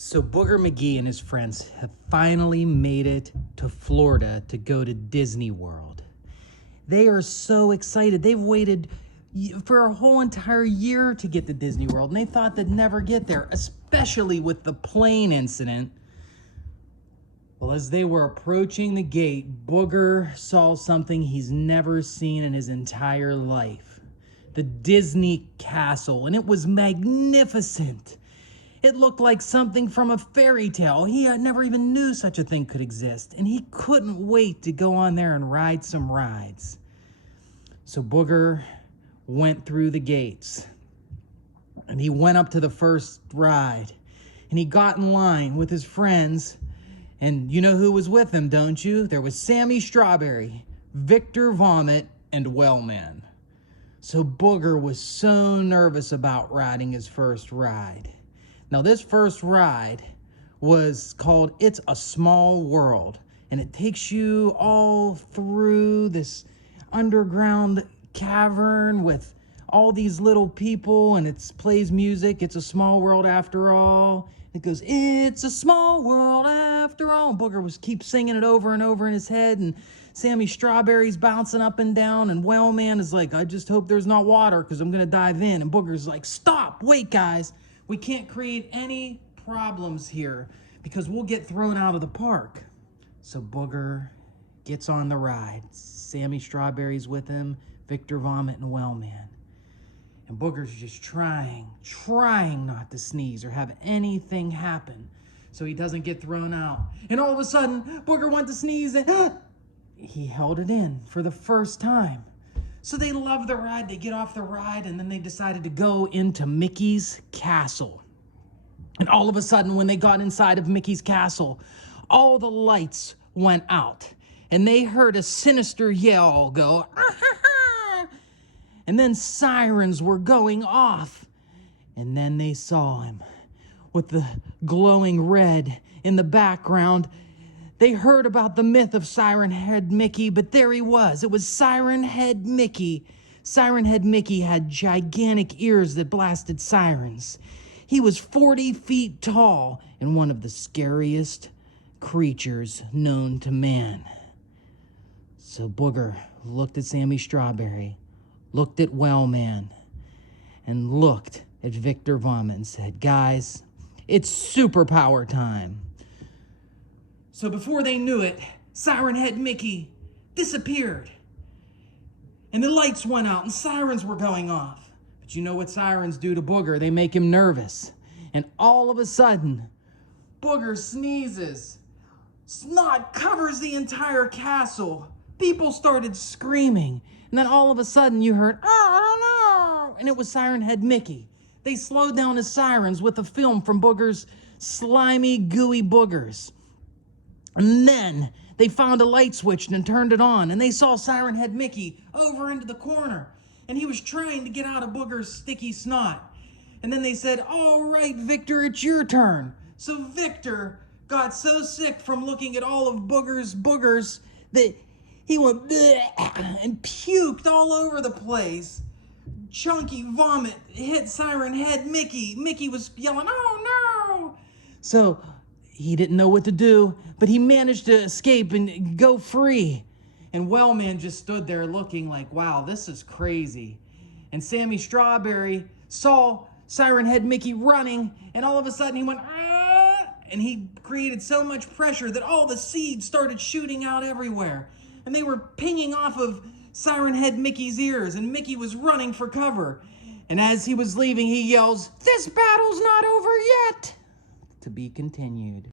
So Booger Magee and his friends have finally made it to Florida to go to Disney World. They are so excited. They've waited for a whole entire year to get to Disney World, and they thought they'd never get there, especially with the plane incident. Well, as they were approaching the gate, Booger saw something he's never seen in his entire life. The Disney Castle, and it was magnificent. It looked like something from a fairy tale. He had never even knew such a thing could exist, and he couldn't wait to go on there and ride some rides. So Booger went through the gates, and he went up to the first ride, and he got in line with his friends, and you know who was with him, don't you? There was Sammy Strawberry, Victor Vomit, and Wellman. So Booger was so nervous about riding his first ride. Now, this first ride was called It's a Small World, and it takes you all through this underground cavern with all these little people, and it plays music. It's a small world after all. It goes, it's a small world after all. And Booger keeps singing it over and over in his head, and Sammy Strawberry's bouncing up and down, and Wellman is like, I just hope there's not water because I'm going to dive in. And Booger's like, stop, wait, guys. We can't create any problems here because we'll get thrown out of the park. So Booger gets on the ride. Sammy Strawberry's with him, Victor Vomit, and Wellman. And Booger's just trying not to sneeze or have anything happen so he doesn't get thrown out. And all of a sudden, Booger went to sneeze and he held it in for the first time. So they love the ride, they get off the ride, and then they decided to go into Mickey's castle. And all of a sudden, when they got inside of Mickey's castle, all the lights went out, and they heard a sinister yell go, ah-ha-ha! And then sirens were going off, and then they saw him with the glowing red in the background. They heard about the myth of Siren Head Mickey, but there he was. It was Siren Head Mickey. Siren Head Mickey had gigantic ears that blasted sirens. He was 40 feet tall and one of the scariest creatures known to man. So Booger looked at Sammy Strawberry, looked at Wellman, and looked at Victor Vomit and said, guys, it's superpower time. So before they knew it, Siren Head Mickey disappeared. And the lights went out and sirens were going off. But you know what sirens do to Booger? They make him nervous. And all of a sudden, Booger sneezes. Snot covers the entire castle. People started screaming. And then all of a sudden you heard, oh no! And it was Siren Head Mickey. They slowed down his sirens with a film from Booger's slimy, gooey boogers. And then they found a light switch and turned it on, and they saw Siren Head Mickey over into the corner, and he was trying to get out of Booger's sticky snot. And then they said, all right, Victor, it's your turn. So Victor got so sick from looking at all of Booger's boogers that he went bleh, and puked all over the place. Chunky vomit hit Siren Head Mickey. Mickey was yelling, oh no! So he didn't know what to do, but he managed to escape and go free. And Wellman just stood there looking like, wow, this is crazy. And Sammy Strawberry saw Siren Head Mickey running, and all of a sudden he went, ah! And he created so much pressure that all the seeds started shooting out everywhere. And they were pinging off of Siren Head Mickey's ears, and Mickey was running for cover. And as he was leaving, he yells, this battle's not over yet! To be continued.